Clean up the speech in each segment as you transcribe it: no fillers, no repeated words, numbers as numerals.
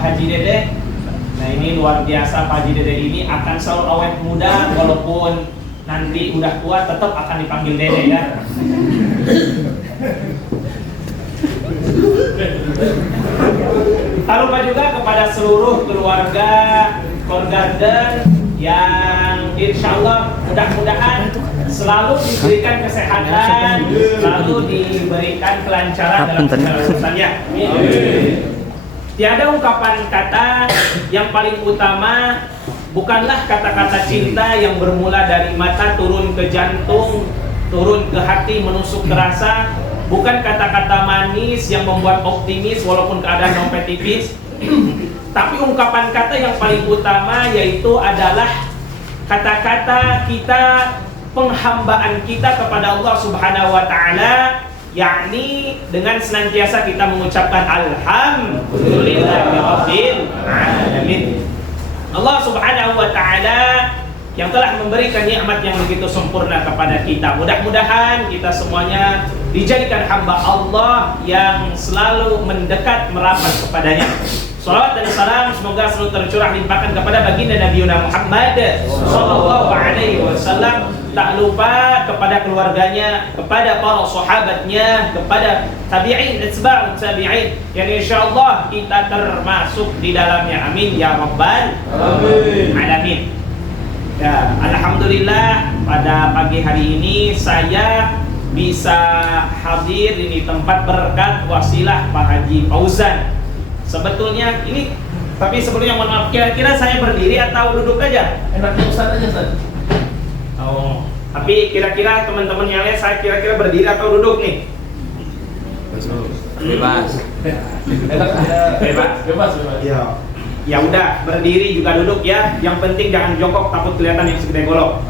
Haji Dede. Nah ini luar biasa, Pak Haji Dede ini akan selalu awet muda, walaupun nanti udah tua tetap akan dipanggil Dede ya. Tak lupa juga kepada seluruh keluarga Core Garden yang insya Allah mudah-mudahan selalu diberikan kesehatan, selalu diberikan kelancaran dalam segala urusannya. Tiada ungkapan kata yang paling utama bukanlah kata-kata cinta yang bermula dari mata turun ke jantung, turun ke hati, menusuk ke rasa. Bukan kata-kata manis yang membuat optimis walaupun keadaan dompet tipis. Tapi ungkapan kata yang paling utama yaitu adalah kata-kata kita, penghambaan kita kepada Allah Subhanahu wa taala, yakni dengan senantiasa kita mengucapkan alhamdulillahirabbil alamin. Allah Subhanahu wa taala yang telah memberikan nikmat yang begitu sempurna kepada kita. Mudah-mudahan kita semuanya dijadikan hamba Allah yang selalu mendekat merapat kepadanya. Salawat dan salam semoga selalu tercurah limpahkan kepada baginda Nabi Muhammad sallallahu alaihi wasallam. Tak lupa kepada keluarganya, kepada para sahabatnya, kepada tabi'in, atba'ut tabi'in yang insyaallah kita termasuk di dalamnya. Amin ya rabbal alamin. Ya, alhamdulillah pada pagi hari ini saya bisa hadir di tempat berkat wasilah Pak Haji Fauzan. Sebetulnya ini, tapi sebelumnya mohon maaf, kira-kira saya berdiri atau duduk aja? Enaknya Ustaz aja, Ustaz. Oh, tapi kira-kira teman-teman yang lain saya kira-kira berdiri atau duduk nih? Bebas. Bebas. Ya. Ya udah, berdiri juga duduk ya. Yang penting jangan jongkok, takut kelihatan yang segede golok.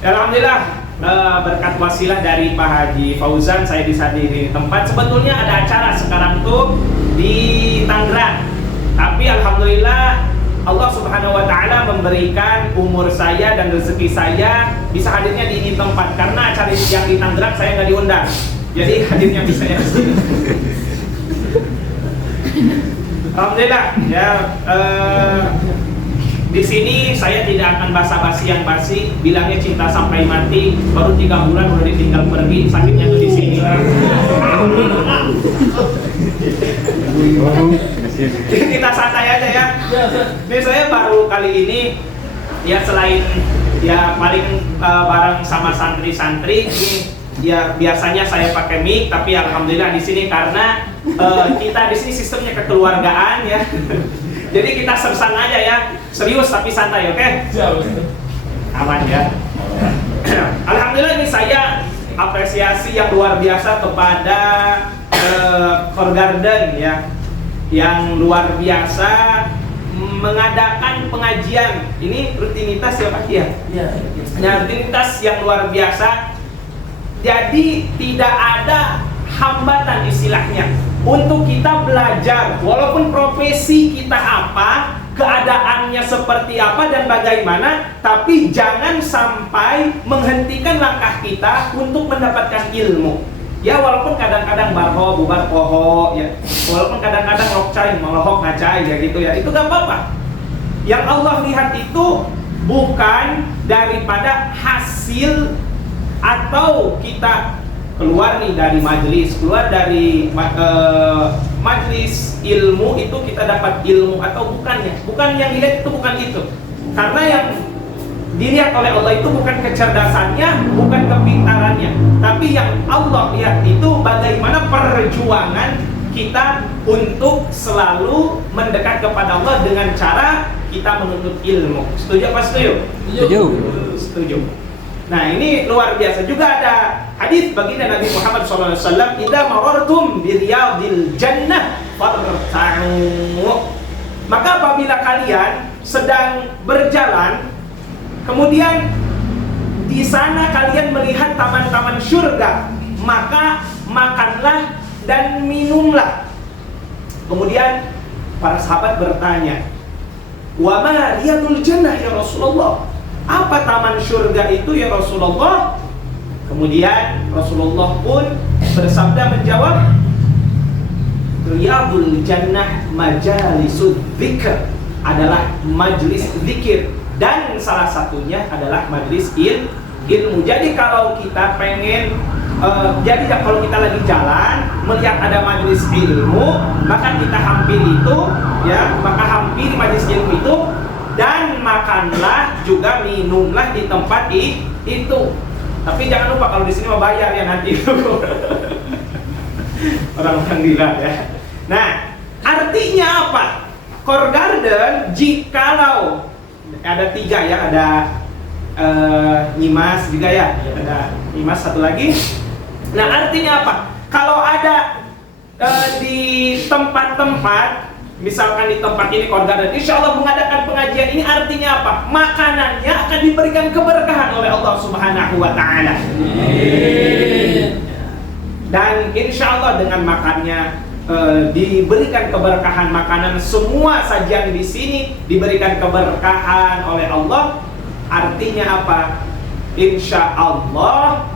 Alhamdulillah, berkat wasilah dari Pak Haji Fauzan saya bisa di tempat. Sebetulnya ada acara sekarang tuh di Tangerang, tapi alhamdulillah Allah Subhanahu wa taala memberikan umur saya dan rezeki saya bisa hadirnya di ini tempat, karena acara yang di Tangerang saya nggak diundang. Jadi hadirnya bisa ya di sini. Alhamdulillah ya, di sini saya tidak akan basa-basi yang basi, bilangnya cinta sampai mati, baru 3 bulan udah ditinggal pergi, sakitnya tuh di sini. Kita santai aja ya. Ini saya baru kali ini ya, selain ya paling bareng sama santri-santri ini. Ya biasanya saya pakai mic, tapi alhamdulillah di sini karena kita di sini sistemnya kekeluargaan ya. Jadi kita sersan aja ya, serius tapi santai, oke? Aman ya. Alhamdulillah ini saya apresiasi yang luar biasa kepada Core Garden ya, yang luar biasa mengadakan pengajian. Ini rutinitas ya Pak ya? Iya. Nah, rutinitas yang luar biasa. Jadi tidak ada hambatan istilahnya untuk kita belajar, walaupun profesi kita apa, keadaannya seperti apa dan bagaimana, tapi jangan sampai menghentikan langkah kita untuk mendapatkan ilmu. Ya walaupun kadang-kadang barho bubar poho ya, walaupun kadang-kadang rokcai melohok ngacai ya gitu ya, itu gak apa-apa. Yang Allah lihat itu bukan daripada hasil atau kita keluar nih dari majelis, keluar dari majelis ilmu itu kita dapat ilmu atau bukannya. Bukan yang dilihat itu, bukan itu. Karena yang dilihat oleh Allah itu bukan kecerdasannya, bukan kepintarannya, tapi yang Allah lihat itu bagaimana perjuangan kita untuk selalu mendekat kepada Allah dengan cara kita menuntut ilmu. Setuju apa setuju? Setuju. Setuju. Nah ini luar biasa. Juga ada hadis baginda Nabi Muhammad SAW, "Idza marartum bi riyadil jannah farta'u." Maka apabila kalian sedang berjalan, kemudian di sana kalian melihat taman-taman surga, maka makanlah dan minumlah. Kemudian para sahabat bertanya, "Wa ma riyadul jannah ya Rasulullah?" Apa taman surga itu ya Rasulullah? Kemudian Rasulullah pun bersabda menjawab, Riyadul Jannah majalisud dzikr, adalah majelis zikir, dan salah satunya adalah majelis ilmu. Jadi kalau kita pengen kalau kita lagi jalan melihat ada majelis ilmu, maka kita hampiri itu, ya, maka hampiri majelis ilmu itu, dan makanlah juga minumlah di tempat itu. Tapi jangan lupa kalau di sini mau bayar ya nanti. Orang-orang gila ya. Nah, artinya apa? Core Garden jikalau ada 3 ya, ada Nyimas juga ya, ada Nyimas satu lagi. Nah, artinya apa? Kalau ada di tempat-tempat, misalkan di tempat ini Core Garden, insya Allah mengadakan pengajian ini, artinya apa? Makanannya akan diberikan keberkahan oleh Allah Subhanahu wa Ta'ala. Dan insya Allah dengan makannya diberikan keberkahan makanan, semua sajian di sini diberikan keberkahan oleh Allah. Artinya apa? Insya Allah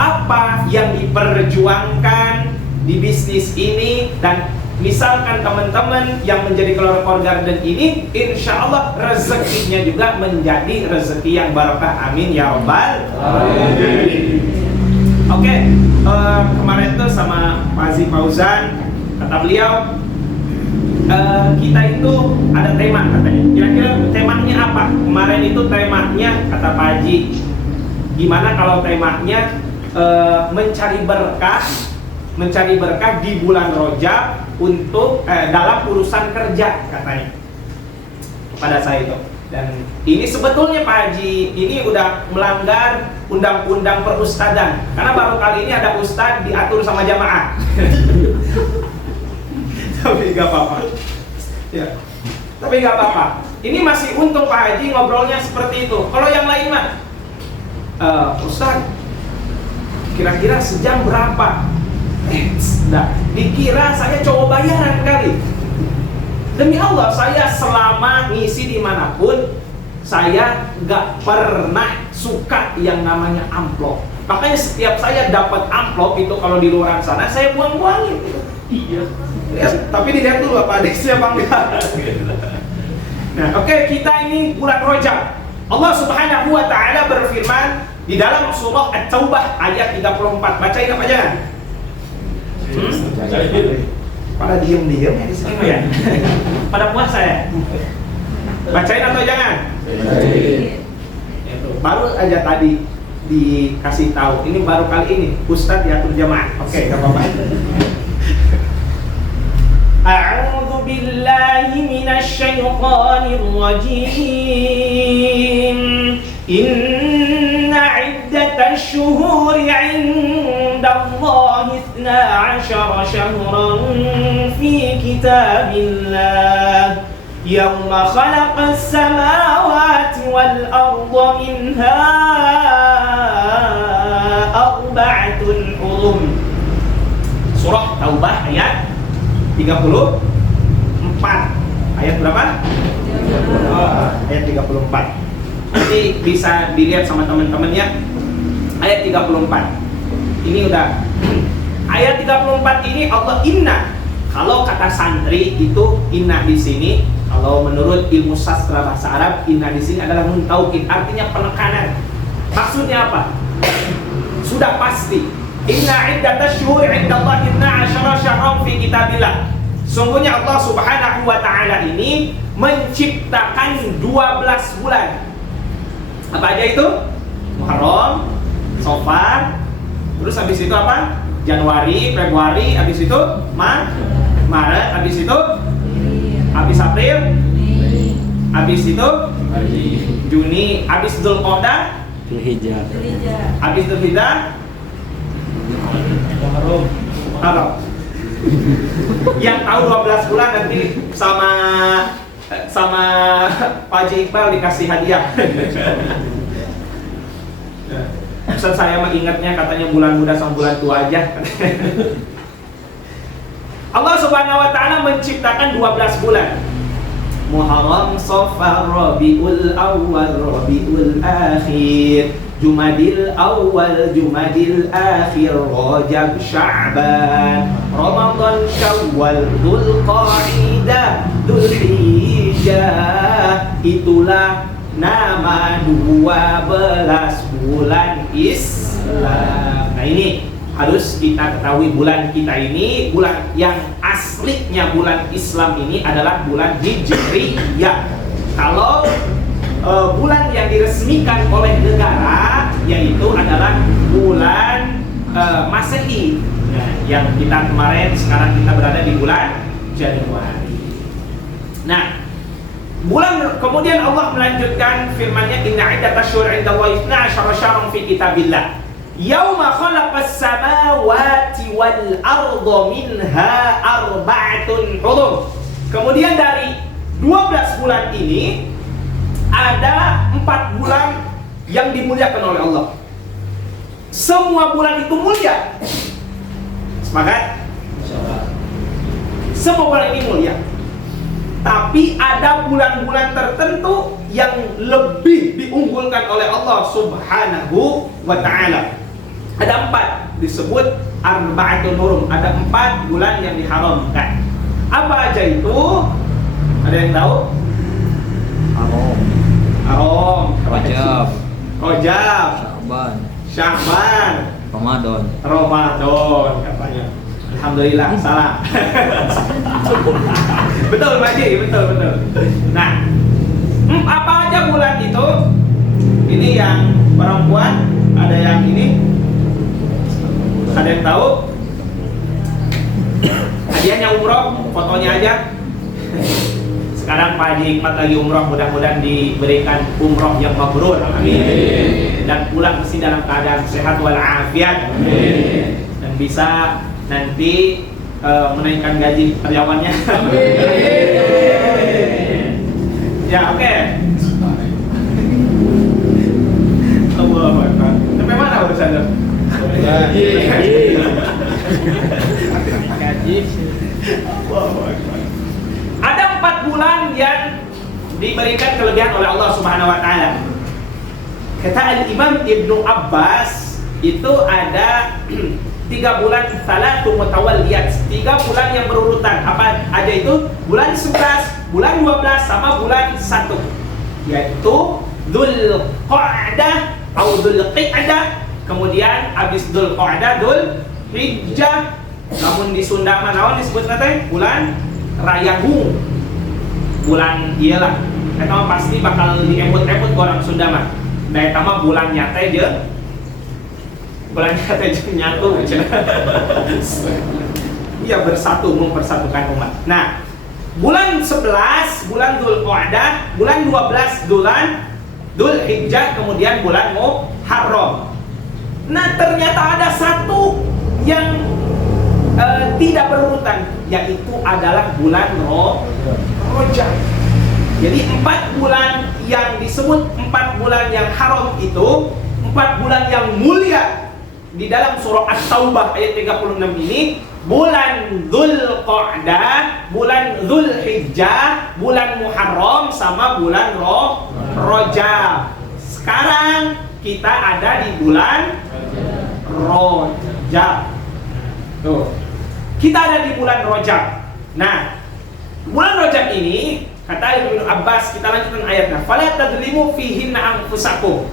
apa yang diperjuangkan di bisnis ini, dan misalkan teman-teman yang menjadi keluarga Core Garden ini, insya Allah rezekinya juga menjadi rezeki yang barokah. Amin ya rabbal alamin. Oke, kemarin tuh sama Pak Haji Fauzan, kata beliau kita itu ada tema katanya. Kira-kira temanya apa? Kemarin itu temanya kata Pak Haji, gimana kalau temanya mencari berkah di bulan Rajab untuk dalam urusan kerja katanya pada saya itu. Dan ini sebetulnya Pak Haji ini udah melanggar undang-undang perustadan, karena baru kali ini ada ustadz diatur sama jamaah. Tapi nggak apa-apa. Ya. Tapi nggak apa-apa. Ini masih untung Pak Haji ngobrolnya seperti itu. Kalau yang lain mah, Ustadz, kira-kira sejam berapa? Dikira saya cowok bayaran kali. Demi Allah, saya selama ngisi dimanapun, saya nggak pernah suka yang namanya amplop. Makanya setiap saya dapat amplop itu, kalau di luar sana saya buang-buangin. Iya. Ya, tapi dilihat dulu apa adesnya apa enggak. Nah, oke, kita ini bulan Rajab. Allah Subhanahu wa Ta'ala berfirman di dalam surah At-Taubah ayat 34. Bacain apa jangan? Pada diem-diem ya di sini ya. Pada puasa ya. Bacain atau jangan? Bacain. Baru aja tadi dikasih tahu. Ini baru kali ini Ustadz diatur jamaah. Oke, enggak apa-apa. A'udzu billahi minasy syaithanir rajim. Inna 'iddatasy syuhuri 'indallahi 12 syahran fi kitabillah yawma khalaqas samawati wal arda minha arba'atun hurum. Surah Taubah ayat 34. Ayat berapa? Ayat 34. Nanti bisa dilihat sama teman-temannya. Ayat 34. Ini udah ayat 34 ini Allah inna. Kalau kata santri itu inna di sini, kalau menurut ilmu sastra bahasa Arab, inna di sini adalah nun taukid, artinya penekanan. Maksudnya apa? Sudah pasti. Inna iddatasy syuhuri 'indallahi 12 syahran fi kitabillah. Sungguhnya Allah Subhanahu wa Ta'ala ini menciptakan 12 bulan. Apa aja itu? Muharram, Safar, terus habis itu apa? Januari, Februari, habis itu Maret, habis itu habis April, habis itu Juni, habis Dzulqa'dah, Dzulhijjah, habis Dzulhijjah, Muharram. Yang tahu 12 bulan nanti sama Pak Haji Iqbal dikasih hadiah. Ustaz saya mah ingatnya katanya bulan muda sama bulan tua aja. Allah Subhanahu wa Ta'ala menciptakan 12 bulan. Muharram, Safar, Rabiul Awwal, Rabiul Akhir, Jumadil Awal, Jumadil Akhir, Rajab, Sya'ban, Ramadan, Syawal, Dzulqa'dah, Dzulhijjah. Itulah nama 12 bulan Islam. Nah, ini harus kita ketahui, bulan kita ini, bulan yang aslinya bulan Islam ini adalah bulan Hijriyah. Kalau bulan yang diresmikan oleh negara yaitu adalah bulan Masehi. Nah, yang kita kemarin, sekarang kita berada di bulan Januari. Nah, kemudian Allah melanjutkan firman-Nya, inna iddatasyhuri 'indallahi 12 syahran fi kitabillah yauma khalaqas samawati wal arda minha arba'atun hurum. Kemudian dari 12 bulan ini ada 4 bulan yang dimuliakan oleh Allah. Semua bulan itu mulia. Semangat? Semua bulan ini mulia. Tapi ada bulan-bulan tertentu yang lebih diunggulkan oleh Allah Subhanahu wa ta'ala. Ada 4 disebut arba'atun hurum. Ada 4 bulan yang diharamkan. Apa aja itu? Ada yang tahu? Haram. Rajab. Sya'ban. Ramadan katanya. Alhamdulillah, salah. Betul Pak Haji, betul. Nah, apa aja bulan itu? Ini yang perempuan, ada yang ini. Ada yang tahu? Hadiahnya umroh, fotonya aja. Sekarang Pak Haji Hikmat lagi umroh, mudah-mudahan diberikan umroh yang mabrur, amin. Dan pulang mesti dalam keadaan sehat walafiat, amin. Dan bisa nanti menaikkan gaji karyawannya, amin. Ya, oke. Allahu Akbar. Sampai mana urusannya? Gaji. Allahu Akbar. Ada 4 bulan yang diberikan kelebihan oleh Allah Subhanahu wa ta'ala. Kata Al-Imam Ibnu Abbas, itu ada 3 bulan salatu mutawalliyat, 3 bulan yang berurutan. Apa aja itu? Bulan 11, bulan 12 sama bulan 1, yaitu Dzulqa'dah atau Dzulqa'dah. Kemudian habis Dzulqa'dah Dzulhijjah. Namun di Sunda manaon disebut nanti bulan Rayagung. Bulan iyalah. Eta pasti bakal diemut-emut orang Sunda mah. Da eta mah bulan nyate je. Bulan nyate je nyatu aja. Iya, bersatu, mempersatukan umat. Nah, bulan 11 bulan Dzulqa'dah, bulan 12 bulan Dzulhijjah, kemudian bulan Muharram. Nah, ternyata ada satu yang tidak berurutan, yaitu adalah bulan Rajab. Jadi 4 bulan yang disebut 4 bulan yang haram itu, 4 bulan yang mulia di dalam surah At-Taubah ayat 36 ini, bulan Dzulqa'dah, bulan Dzulhijjah, bulan Muharram sama bulan Rajab. Sekarang kita ada di bulan Rajab. Tuh. Kita ada di bulan Rajab. Nah, bulan Rajab ini kata Ibnu Abbas, kita lanjutkan ayatnya. Fala tadzlimu fihinna anfusakum.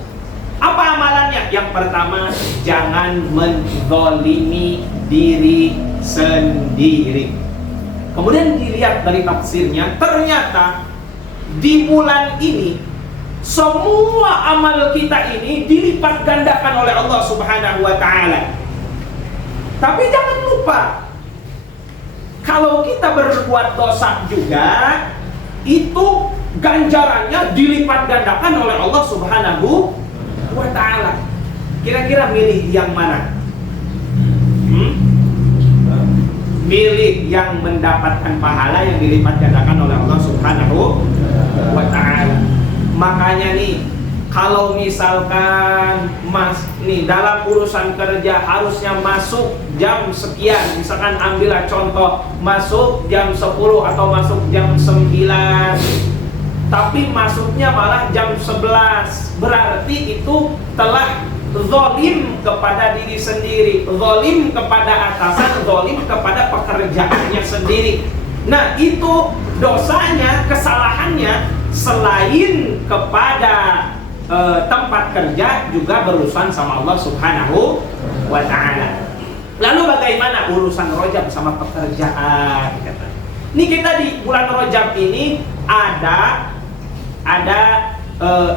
Apa amalannya? Yang pertama, jangan menzalimi diri sendiri. Kemudian dilihat dari tafsirnya, ternyata di bulan ini semua amal kita ini dilipat gandakan oleh Allah Subhanahu wa ta'ala. Tapi jangan lupa, kalau kita berbuat dosa juga, itu ganjarannya dilipat gandakan oleh Allah Subhanahu wa ta'ala. Kira-kira milih yang mana? Milih yang mendapatkan pahala yang dilipat gandakan oleh Allah Subhanahu wa ta'ala. Makanya nih, kalau misalkan dalam urusan kerja harusnya masuk jam sekian, misalkan ambillah contoh masuk jam 10 atau masuk jam 9, tapi masuknya malah jam 11, berarti itu telah zalim kepada diri sendiri, zalim kepada atasan, zalim kepada pekerjaannya sendiri. Nah, itu dosanya, kesalahannya selain kepada tempat kerja juga berurusan sama Allah Subhanahu wa Ta'ala. Lalu bagaimana urusan Rajab sama pekerjaan? Ini kita di bulan Rajab ini ada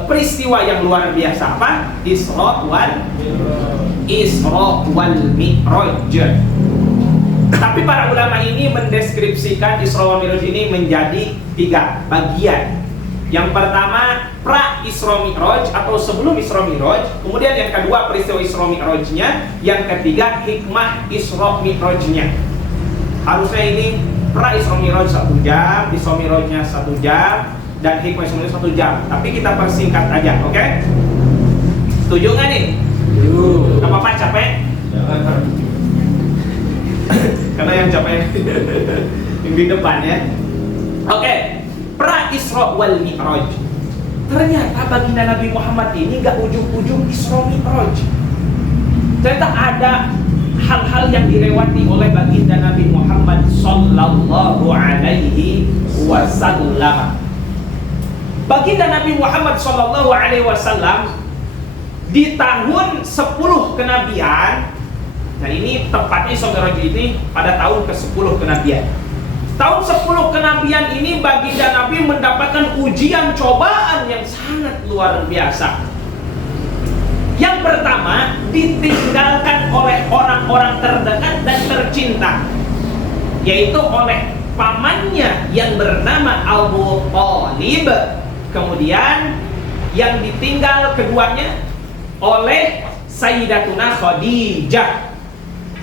peristiwa yang luar biasa, apa? Isra wal Mi'raj. Tapi para ulama ini mendeskripsikan Isra wal Mi'raj ini menjadi 3 bagian. Yang pertama pra Isra Mi'raj atau sebelum Isra Mi'raj, kemudian yang kedua peristiwa Isra Mi'rajnya, yang ketiga hikmah Isra Mi'rajnya. Harusnya ini pra Isra Mi'raj 1 jam, Isra Mi'rajnya 1 jam, dan hikmah Isra Mi'raj 1 jam. Tapi kita persingkat aja, oke? Setuju nggak nih? Setuju. Gak apa-apa capek? Karena yang capek yang di depan ya. Oke. Pra Isra wal Mi'raj. Ternyata baginda Nabi Muhammad ini gak ujung-ujung Isra Mi'raj. Ternyata ada hal-hal yang dilewati oleh baginda Nabi Muhammad sallallahu alaihi wasallam. Baginda Nabi Muhammad sallallahu alaihi wasallam di tahun 10 kenabian. Nah, ini tepatnya Isra Mi'raj ini pada tahun ke-10 kenabian. Tahun 10 kenabian ini baginda Nabi mendapatkan ujian cobaan yang sangat luar biasa. Yang pertama, ditinggalkan oleh orang-orang terdekat dan tercinta, yaitu oleh pamannya yang bernama Abu Thalib. Kemudian yang ditinggal keduanya oleh Sayyidatuna Khadijah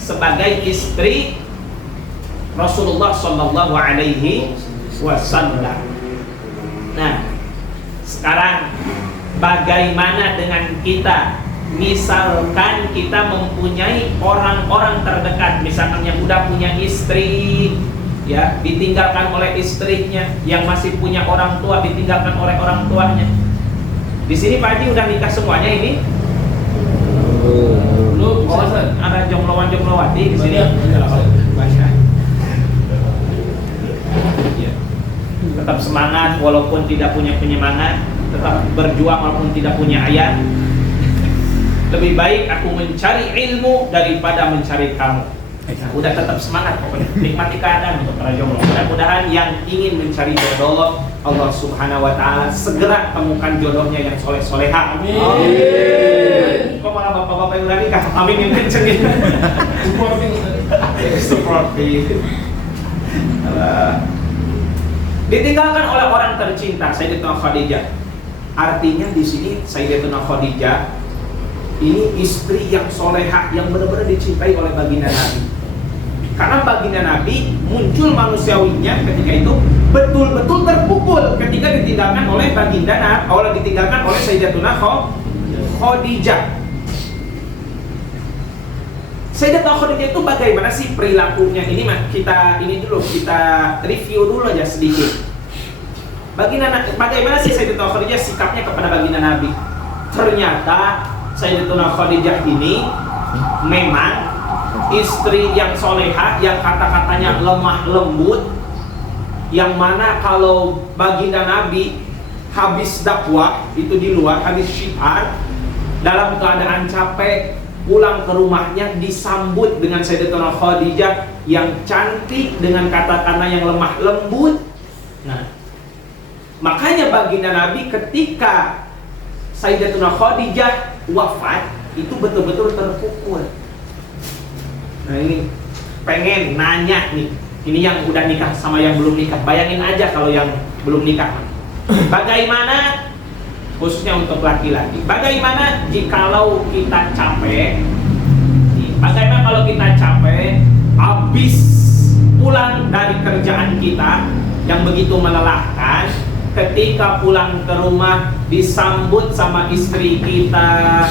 sebagai istri Rasulullah Sallallahu Alaihi Wasallam. Nah, sekarang bagaimana dengan kita? Misalkan kita mempunyai orang-orang terdekat, misalkan yang udah punya istri, ya, ditinggalkan oleh istrinya, yang masih punya orang tua ditinggalkan oleh orang tuanya. Di sini Pak Haji udah nikah semuanya ini? Belum. Oh, ada jombloan-jomblowati di sini. Tetap semangat walaupun tidak punya penyemangat, tetap berjuang walaupun tidak punya ayah. Lebih baik aku mencari ilmu daripada mencari kamu. Udah tetap semangat pokoknya. Nikmati keadaan untuk para jomblo. Mudah-mudahan yang ingin mencari jodoh Allah Subhanahu wa Ta'ala segera temukan jodohnya yang soleh-soleha. Amin. Kok malah bapak-bapak yang udah nikah? Amin yang kencengin. Seperti ditinggalkan oleh orang tercinta, Sayyidatuna Khadijah. Artinya di sini Sayyidatuna Khadijah ini istri yang solehah, yang benar-benar dicintai oleh baginda Nabi. Karena baginda Nabi muncul manusiawinya ketika itu betul-betul terpukul ketika ditinggalkan oleh baginda Nabi, ditinggalkan oleh Sayyidatuna Khadijah. Sayyidatuna Khadijah itu bagaimana sih perilakunya? Ini kita review dulu aja sedikit. Bagaimana sih Sayyidatuna Khadijah sikapnya kepada baginda Nabi? Ternyata Sayyidatuna Khadijah ini memang istri yang solehah, yang kata-katanya lemah lembut, yang mana kalau baginda Nabi habis dakwah itu di luar, habis syiar, dalam keadaan capek, pulang ke rumahnya disambut dengan Sayyidatuna Khadijah yang cantik dengan kata-kata yang lemah lembut. Nah, makanya baginda Nabi ketika Sayyidatuna Khadijah wafat itu betul-betul terpukul. Nah, ini pengen nanya nih, ini yang udah nikah sama yang belum nikah, bayangin aja kalau yang belum nikah. Bagaimana khususnya untuk laki-laki, bagaimana jikalau kita capek? Bagaimana kalau kita capek, habis pulang dari kerjaan kita yang begitu melelahkan, ketika pulang ke rumah disambut sama istri kita,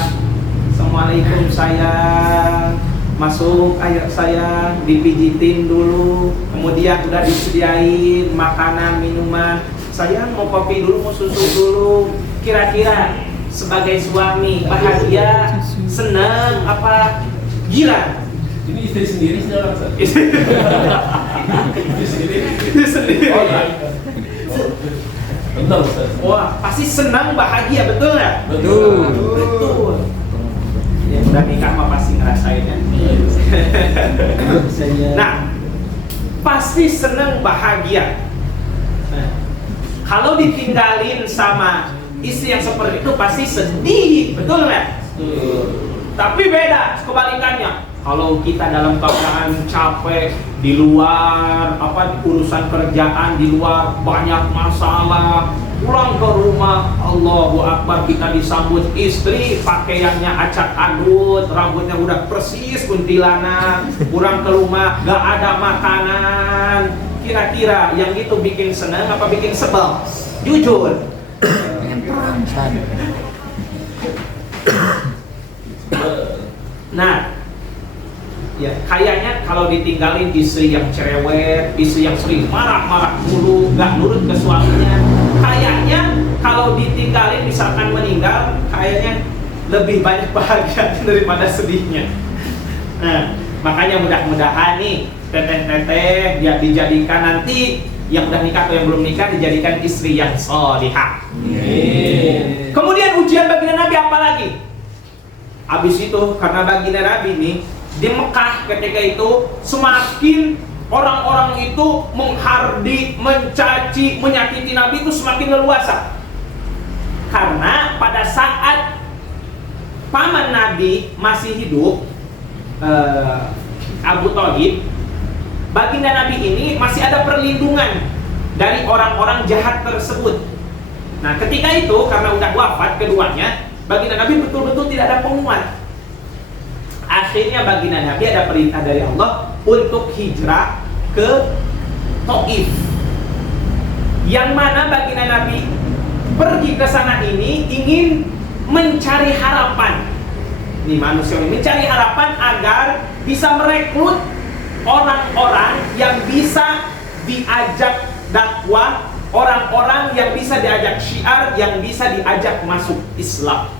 Assalamualaikum sayang, masuk ayo sayang, dipijitin dulu, kemudian udah disediain makanan, minuman, sayang mau kopi dulu, mau susu dulu. Kira-kira sebagai suami bahagia, senang apa gila? Ini istri sendiri sih orang Ustaz. Istri sendiri. Oh iya. Benar Ustaz. Wah, pasti senang bahagia, betul nggak? Betul. Betul. Yang udah nikah mah pasti ngerasainnya. Nah, pasti senang bahagia. Nah, kalau ditinggalin sama istri yang seperti itu pasti sedih, betul nggak? Tapi beda kebalikannya. Kalau kita dalam keadaan capek di luar, urusan kerjaan di luar banyak masalah, pulang ke rumah, Allahu Akbar, kita disambut istri, pakaiannya acak adut, rambutnya udah persis kuntilanak, pulang ke rumah gak ada makanan. Kira-kira yang itu bikin seneng apa bikin sebel? Jujur. Nah, ya kayaknya kalau ditinggalin istri yang cerewet, istri yang sering marah-marah mulu, gak nurut ke suaminya, kayaknya kalau ditinggalin misalkan meninggal, kayaknya lebih banyak bahagia daripada sedihnya. Nah, makanya mudah-mudahan nih teteh-teteh ya dijadikan nanti yang udah nikah atau yang belum nikah dijadikan istri yang sholihah. Kemudian ujian baginda Nabi apa lagi? Habis itu karena baginda Nabi nih di Mekah ketika itu semakin orang-orang itu menghardik, mencaci, menyakiti Nabi itu semakin leluasa. Karena pada saat paman Nabi masih hidup, Abu Thalib, baginda Nabi ini masih ada perlindungan dari orang-orang jahat tersebut. Nah, ketika itu karena udah wafat keduanya, baginda Nabi betul-betul tidak ada penguat. Akhirnya baginda Nabi ada perintah dari Allah untuk hijrah ke Taif. Yang mana baginda Nabi pergi ke sana ini ingin mencari harapan. Ini manusia ini mencari harapan agar bisa merekrut orang-orang yang bisa diajak dakwah, orang-orang yang bisa diajak syiar, yang bisa diajak masuk Islam.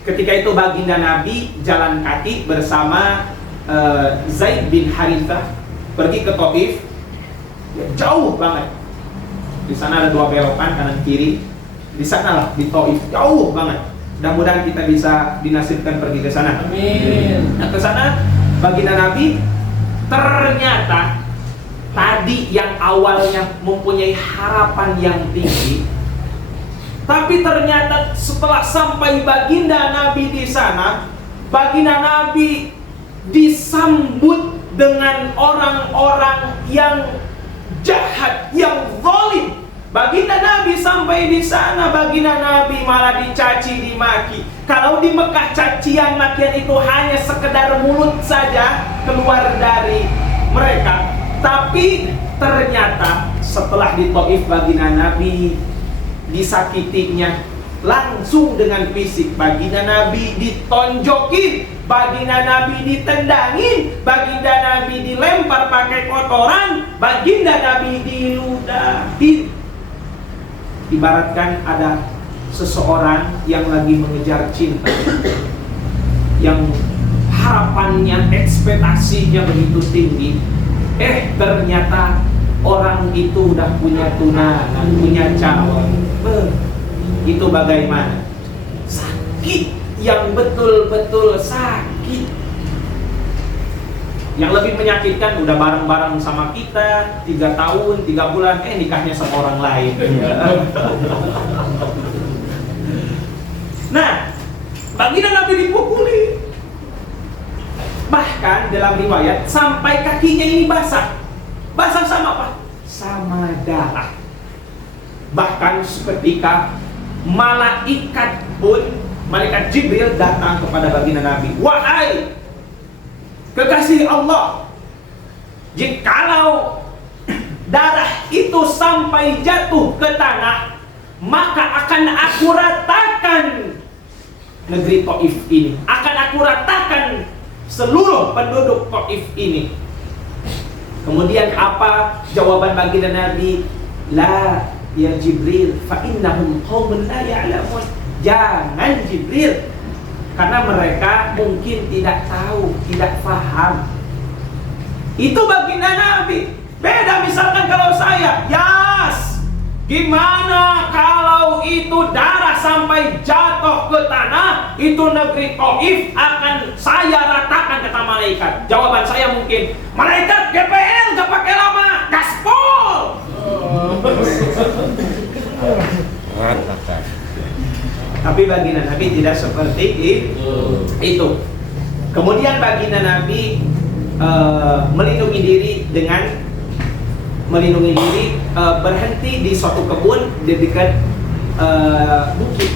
Ketika itu baginda Nabi jalan kaki bersama Zaid bin Harithah pergi ke Taif, ya, jauh banget. Di sana ada dua belokan kanan kiri. Di sana lah di Taif jauh banget. Mudah-mudahan kita bisa dinasibkan pergi ke sana. Amin. Nah, ke sana baginda Nabi ternyata tadi yang awalnya mempunyai harapan yang tinggi, tapi ternyata setelah sampai baginda Nabi di sana, baginda Nabi disambut dengan orang-orang yang jahat, yang zalim. Baginda Nabi sampai di sana, baginda Nabi malah dicaci, dimaki. Kalau di Mekah cacian makian itu hanya sekedar mulut saja keluar dari mereka, tapi ternyata setelah di Taif baginda Nabi disakitinya langsung dengan fisik. Baginda Nabi ditonjokin, baginda Nabi ditendangin, baginda Nabi dilempar pakai kotoran, baginda Nabi diludahin. Ibaratkan ada seseorang yang lagi mengejar cinta, yang harapannya, ekspektasinya begitu tinggi, ternyata orang itu udah punya tunangan, punya calon. Itu bagaimana? Sakit, yang betul-betul sakit. Yang lebih menyakitkan udah bareng-bareng sama kita 3 tahun, 3 bulan, nikahnya sama orang lain. Nah, baginda Nabi dipukuli. Bahkan dalam riwayat sampai kakinya ini basah. Basah sama apa? Sama darah. Bahkan seketika malaikat pun, malaikat Jibril datang kepada baginda Nabi. Wahai kekasih Allah, jikalau darah itu sampai jatuh ke tanah, maka akan aku ratakan negeri Taif ini, akan aku ratakan seluruh penduduk Taif ini. Kemudian apa jawaban baginda Nabi? La ya Jibril, fa innahum qaumun la ya'lamun. Jangan Jibril, karena mereka mungkin tidak tahu, tidak paham. Itu baginda Nabi. Beda misalkan kalau saya, Yas, gimana kalau itu darah sampai jatuh ke tanah, itu negeri Taif akan saya ratakan, kata malaikat. Jawaban saya mungkin, malaikat GPL gak pakai lama, gaspol. Tapi baginda Nabi tidak seperti itu. Kemudian baginda Nabi melindungi diri dengan berhenti di suatu kebun di dekat bukit.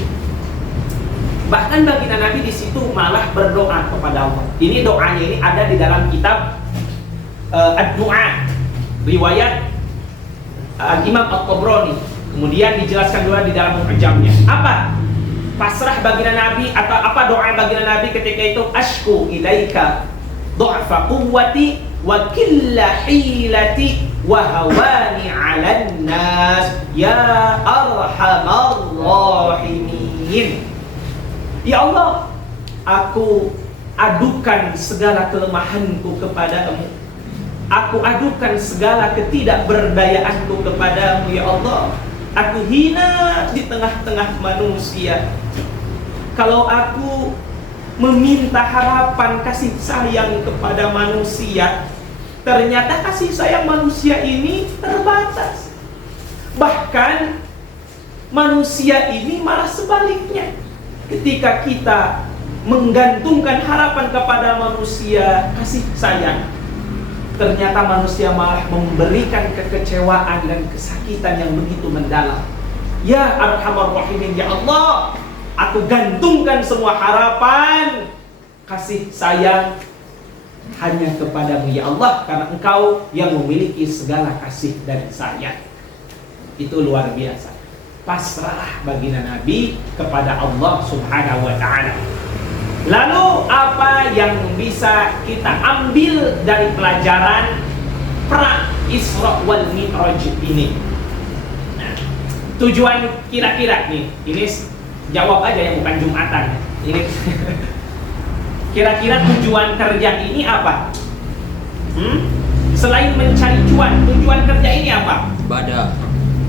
Bahkan baginda Nabi di situ malah berdoa kepada Allah. Ini doanya ini ada di dalam kitab Ad-Du'a, riwayat Imam At-Tabrani. Kemudian dijelaskan juga di dalam Mu'jamnya. Apa pasrah baginda Nabi atau apa doa baginda Nabi ketika itu? Ashku ilaika du'fa quwwati wa killa hilati wa hawani 'alan nas ya arhamar rahimin. Ya Allah, aku adukan segala kelemahanku kepadamu. Aku adukan segala ketidakberdayaanku kepadamu, ya Allah. Aku hina di tengah-tengah manusia. Kalau aku meminta harapan kasih sayang kepada manusia, ternyata kasih sayang manusia ini terbatas. Bahkan manusia ini malah sebaliknya. Ketika kita menggantungkan harapan kepada manusia kasih sayang, ternyata manusia malah memberikan kekecewaan dan kesakitan yang begitu mendalam. Ya Arhamar Rahimin, ya Allah, aku gantungkan semua harapan kasih sayang hanya kepadamu, ya Allah, karena Engkau yang memiliki segala kasih dan sayang. Itu luar biasa. Pasrah baginda Nabi kepada Allah Subhanahu wa ta'ala. Lalu apa yang bisa kita ambil dari pelajaran pra Isra wal Mi'raj ini? Nah, tujuan kira-kira nih, ini jawab aja yang bukan Jumatan. Ini kira-kira tujuan kerja ini apa? Selain mencari cuan, tujuan kerja ini apa? Ibadah.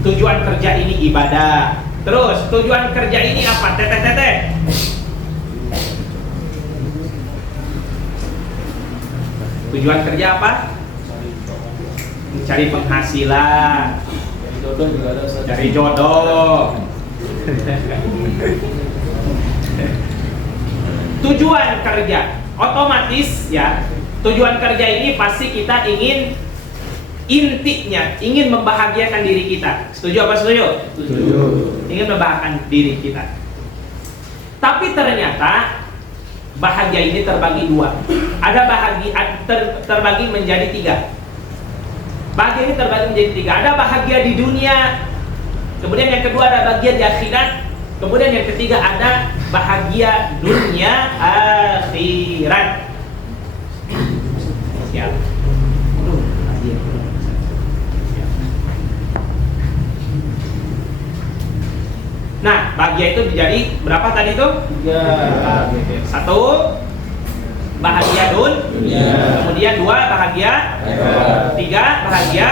Tujuan kerja ini ibadah. Terus tujuan kerja ini apa? Teteh. Tujuan kerja apa? Mencari penghasilan. Cari jodoh. Tujuan kerja otomatis ya. Tujuan kerja ini pasti kita ingin, intinya ingin membahagiakan diri kita. Setuju apa setuju? Setuju. Ingin membahagiakan diri kita. Tapi ternyata bahagia ini terbagi dua. Ada bahagia terbagi menjadi tiga. Bahagia ini terbagi menjadi tiga. Ada bahagia di dunia, kemudian yang kedua ada bahagia di akhirat, kemudian yang ketiga ada bahagia dunia akhirat. Siap. Nah, bahagia itu menjadi berapa tadi itu? 3. 1 bahagia dunia. Kemudian 2 bahagia akhirat. 3 bahagia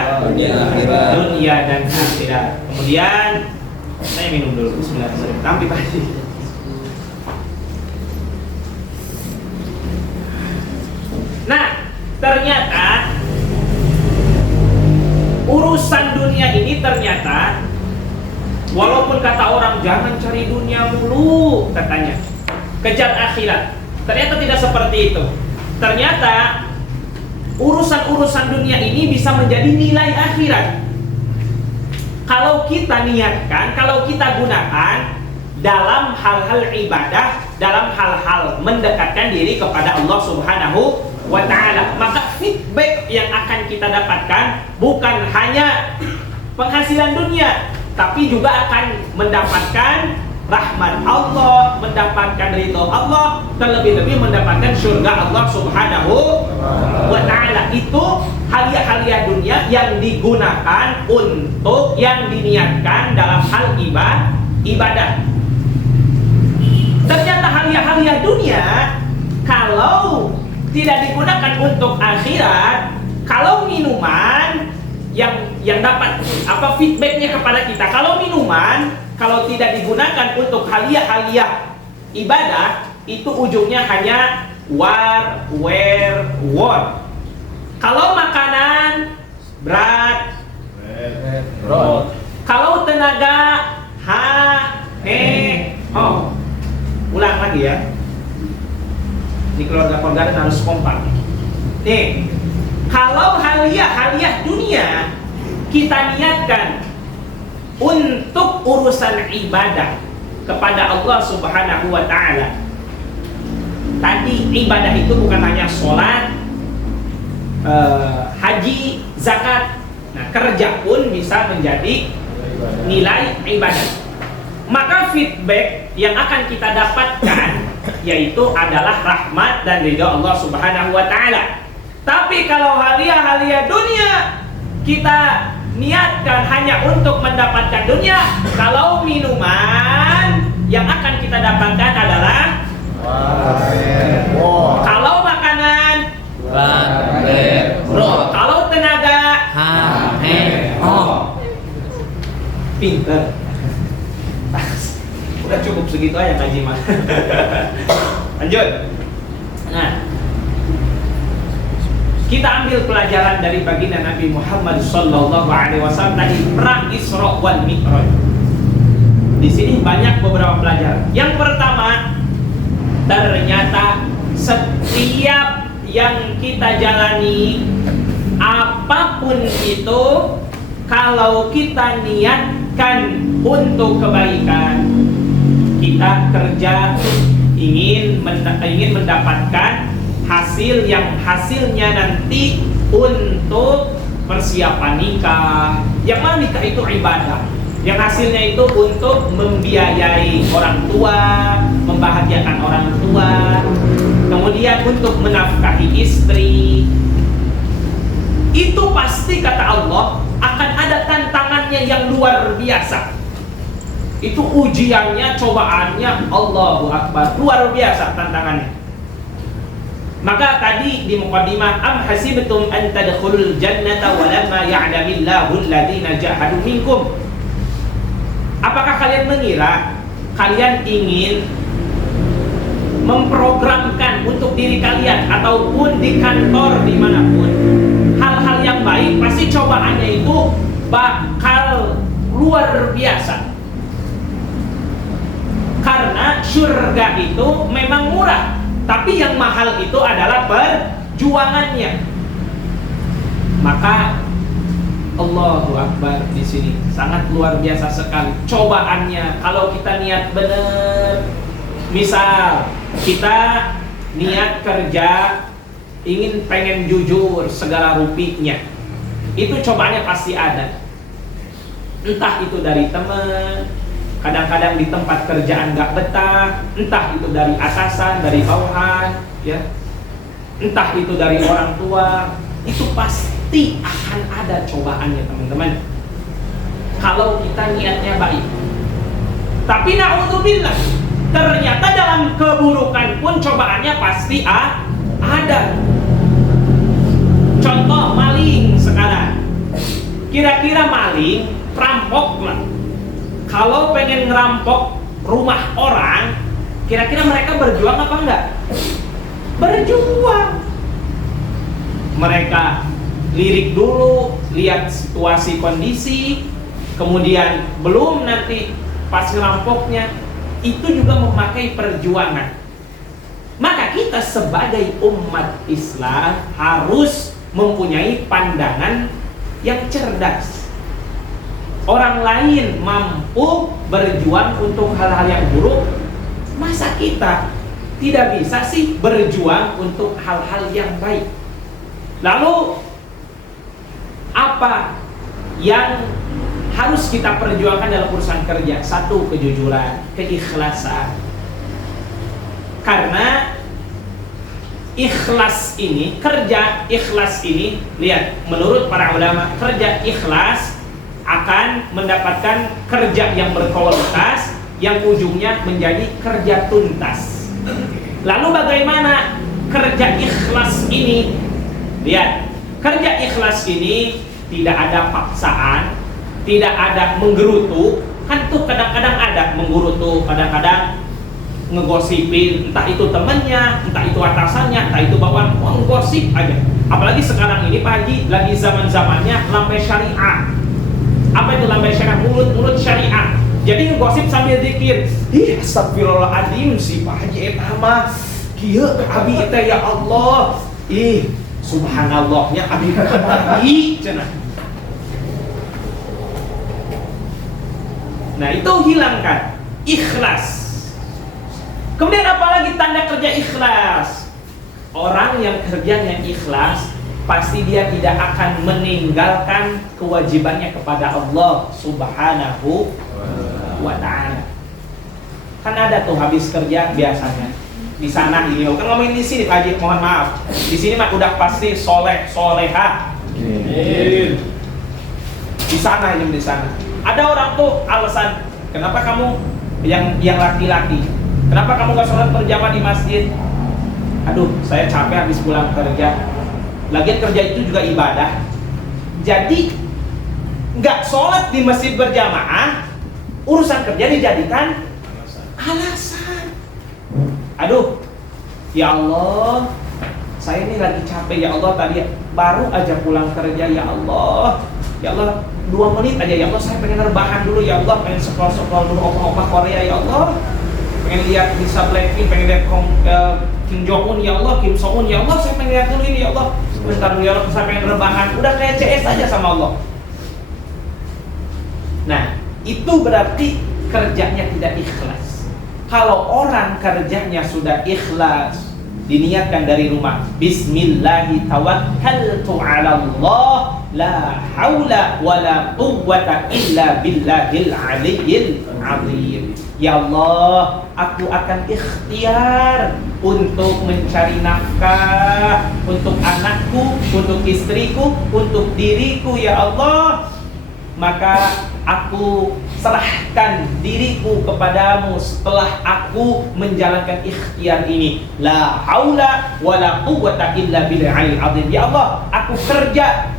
dunia dan akhirat. Kemudian saya minum dulu. Bismillahirrahmanirrahim. Tampi pasti. Nah, ternyata urusan dunia ini ternyata, walaupun kata orang jangan cari dunia mulu, katanya kejar akhirat, ternyata tidak seperti itu. Ternyata urusan-urusan dunia ini bisa menjadi nilai akhirat kalau kita niatkan, kalau kita gunakan dalam hal-hal ibadah, dalam hal-hal mendekatkan diri kepada Allah Subhanahu wa ta'ala. Maka feedback yang akan kita dapatkan bukan hanya penghasilan dunia, tapi juga akan mendapatkan rahmat Allah, mendapatkan ridho Allah, terlebih-lebih mendapatkan surga Allah Subhanahu wa ta'ala. Itu hadiah-hadiah dunia yang digunakan untuk, yang diniatkan dalam hal ibadah. Ternyata hadiah-hadiah dunia kalau tidak digunakan untuk akhirat, kalau minuman yang dapat feedbacknya kepada kita, kalau minuman kalau tidak digunakan untuk hadiah-hadiah ibadah, itu ujungnya hanya war, wear, worn. Kalau makanan, berat, kalau tenaga, oh. Ulang lagi ya. Ini keluarga-keluarga harus kompak. Nih, kalau hadiah dunia kita niatkan untuk urusan ibadah kepada Allah Subhanahu wa ta'ala. Tadi ibadah itu bukan hanya sholat, haji, zakat. Nah, kerja pun bisa menjadi nilai ibadah. Maka feedback yang akan kita dapatkan yaitu adalah rahmat dan ridha Allah Subhanahu wa ta'ala. Tapi kalau hadiah dunia kita niatkan hanya untuk mendapatkan dunia, kalau minuman yang akan kita dapatkan adalah kalau makanan kalau tenaga pinter. Udah cukup segitu aja Kak Jiman. Lanjut. Nah, kita ambil pelajaran dari baginda Nabi Muhammad sallallahu alaihi wasallam tadi, perang Isra wal Mi'raj. Di sini banyak beberapa pelajaran. Yang pertama, ternyata setiap yang kita jalani, apapun itu, kalau kita niatkan untuk kebaikan, kita kerja ingin mendapatkan hasil yang hasilnya nanti untuk persiapan nikah. Yang mana nikah itu ibadah, yang hasilnya itu untuk membiayai orang tua, membahagiakan orang tua, kemudian untuk menafkahi istri. Itu pasti kata Allah akan ada tantangannya yang luar biasa. Itu ujiannya, cobaannya, Allahu Akbar, luar biasa tantangannya. Maka tadi di muqaddimah, am hasibtum an tadkhulul jannata wa lamma ya'lamillahu alladziina jahadu minkum. Apakah kalian mengira kalian ingin memprogramkan untuk diri kalian ataupun di kantor dimanapun hal-hal yang baik, pasti cobaannya itu bakal luar biasa. Karena surga itu memang murah, tapi yang mahal itu adalah perjuangannya. Maka Allahu Akbar, di sini sangat luar biasa sekali cobaannya. Kalau kita niat benar, misal kita niat kerja, pengen jujur segala rupinya, itu cobaannya pasti ada. Entah itu dari teman, kadang-kadang di tempat kerjaan gak betah, entah itu dari atasan, dari bawahan, ya, entah itu dari orang tua, itu pasti akan ada cobaannya teman-teman. Kalau kita niatnya baik. Tapi na'udzubillah, ternyata dalam keburukan pun cobaannya pasti ada. Contoh maling sekarang. Kira-kira maling, perampok lah, kalau pengen ngerampok rumah orang, kira-kira mereka berjuang apa enggak? Berjuang. Mereka lirik dulu, lihat situasi kondisi, kemudian belum nanti pas ngerampoknya, itu juga memakai perjuangan. Maka kita sebagai umat Islam harus mempunyai pandangan yang cerdas. Orang lain mampu berjuang untuk hal-hal yang buruk, masa kita tidak bisa sih berjuang untuk hal-hal yang baik? Lalu apa yang harus kita perjuangkan dalam urusan kerja. Satu, kejujuran, keikhlasan. Karena ikhlas ini, kerja ikhlas ini, lihat, menurut para ulama, kerja ikhlas akan mendapatkan kerja yang berkualitas, yang ujungnya menjadi kerja tuntas. Lalu bagaimana kerja ikhlas ini? Lihat, kerja ikhlas ini tidak ada paksaan, tidak ada menggerutu. Kan tuh kadang-kadang ada menggerutu, kadang-kadang ngegosipin, entah itu temannya, entah itu atasannya, entah itu bawahan, ngegosip aja. Apalagi sekarang ini Pak Haji, lagi zaman-zamannya lambai syariah. Apa itu lambai syariah? Mulut syariah. Jadi ngegosip sambil zikir. Ih, astagfirullahaladzim si Pak Haji eta mah kieu abi teh ya Allah. Ih, subhanallahnya abi kabari cenah. Nah, itu hilangkan ikhlas. Kemudian apalagi tanda kerja ikhlas? Orang yang kerjanya ikhlas, pasti dia tidak akan meninggalkan kewajibannya kepada Allah Subhanahu wa ta'ala. Kan ada tuh habis kerja biasanya di sana ini, kan ngomongin di sini Pak Haji, mohon maaf. Di sini mah udah pasti soleh, soleha. Di sana ini, di sana. Ada orang tuh alasan, kenapa kamu yang laki-laki, kenapa kamu gak sholat berjamaah di masjid? Aduh, saya capek habis pulang kerja. Lagian kerja itu juga ibadah. Jadi gak sholat di masjid berjamaah, urusan kerja dijadikan alasan. Aduh, ya Allah, saya ini lagi capek ya Allah, tadi baru aja pulang kerja ya Allah. Ya Allah, 2 menit aja ya Allah, saya pengen rebahan dulu ya Allah, pengen scroll dulu opa-opa Korea ya Allah, pengen lihat Lisa Blackpink, pengen lihat Kim Jong Un ya Allah, Kim So Un ya Allah, saya pengen lihat dulu ini ya Allah, sebentar dulu ya Allah, saya pengen rebahan, udah kayak CS aja sama Allah. Nah, itu berarti kerjanya tidak ikhlas. Kalau orang kerjanya sudah ikhlas, diniatkan dari rumah, Bismillahi tawakkaltu ala Allah, la haula wala quwwata illa billahil aliyyil azim. Ya Allah, aku akan ikhtiar untuk mencari nafkah untuk anakku, untuk istriku, untuk diriku ya Allah. Maka aku serahkan diriku kepadamu setelah aku menjalankan ikhtiar ini. La haula wala quwwata illa billahil azim. Ya Allah, aku kerja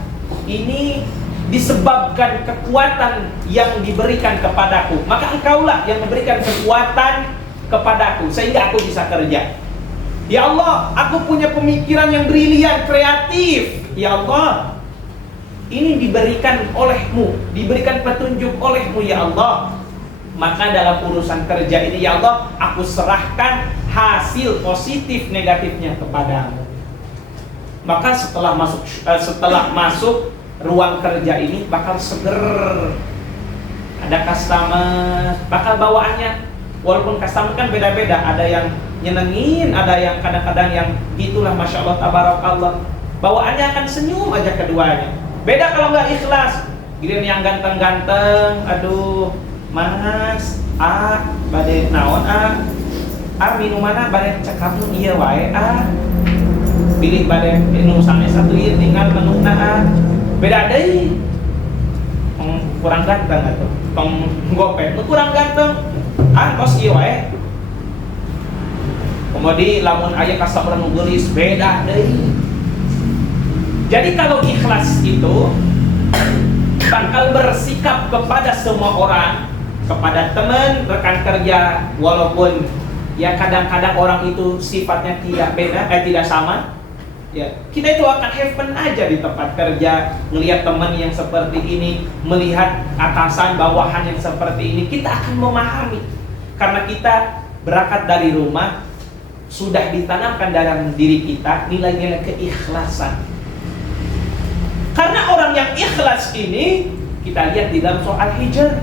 ini disebabkan kekuatan yang diberikan kepadaku. Maka engkaulah yang memberikan kekuatan kepadaku sehingga aku bisa kerja. Ya Allah, aku punya pemikiran yang brilian, kreatif. Ya Allah, ini diberikan olehmu, diberikan petunjuk olehmu ya Allah. Maka dalam urusan kerja ini ya Allah, aku serahkan hasil positif negatifnya kepadamu. Maka setelah masuk ruang kerja ini bakal seger. Ada customer, bakal bawaannya, walaupun customer kan beda-beda, ada yang nyenengin, ada yang kadang-kadang yang gitulah, masya Allah tabarakallah, bawaannya akan senyum aja keduanya. Beda kalau nggak ikhlas, giliran yang ganteng-ganteng, aduh mas, bade naon minumanna bade cekapun iya wae pilih bade minum sampai satu ieu tinggal menungna beda deui. Kurang ganteng atuh, tong gopek kurang ganteng, kos ieu wae. Kemudian lamun aya customer nu geulis beda deui. Jadi kalau ikhlas itu bakal bersikap kepada semua orang, kepada teman, rekan kerja, walaupun ya kadang-kadang orang itu sifatnya tidak sama. Ya, kita itu akan happen aja di tempat kerja, melihat teman yang seperti ini, melihat atasan bawahan yang seperti ini, kita akan memahami. Karena kita berangkat dari rumah, sudah ditanamkan dalam diri kita nilai-nilai keikhlasan. Karena orang yang ikhlas ini, kita lihat di dalam soal Hijr,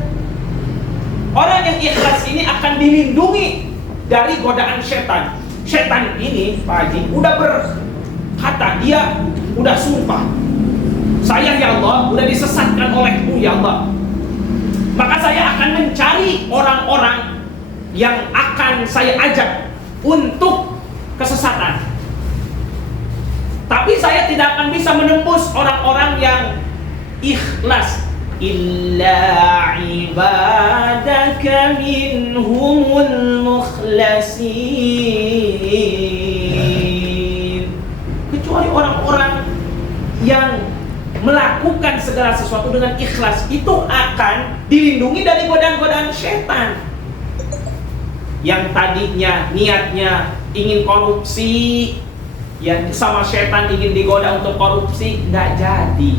orang yang ikhlas ini akan dilindungi dari godaan setan. Setan ini, Pak Haji, udah berkata, dia udah sumpah, saya ya Allah, udah disesatkan olehmu ya Allah. yang akan saya ajak untuk kesesatan. Tapi saya tidak akan bisa menembus orang-orang yang ikhlas. Illa ibadaka minhumul mukhlasin. Kecuali orang-orang yang melakukan segala sesuatu dengan ikhlas, itu akan dilindungi dari godaan-godaan setan. Yang tadinya niatnya ingin korupsi, yang sama setan ingin digoda untuk korupsi, nggak jadi.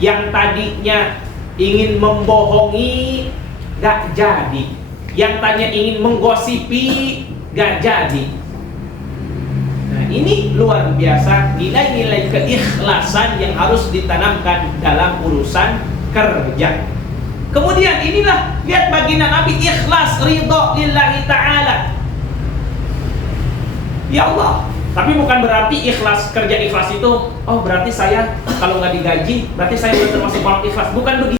Yang tadinya ingin membohongi, nggak jadi. Yang tadinya ingin menggosipi, nggak jadi. Nah, ini luar biasa nilai-nilai keikhlasan yang harus ditanamkan dalam urusan kerja. Kemudian inilah, lihat baginda Nabi ikhlas ridho lillahi ta'ala. Ya Allah. Tapi bukan berarti ikhlas, kerja ikhlas itu, oh berarti saya kalau nggak digaji, berarti saya termasuk orang ikhlas. Bukan begitu.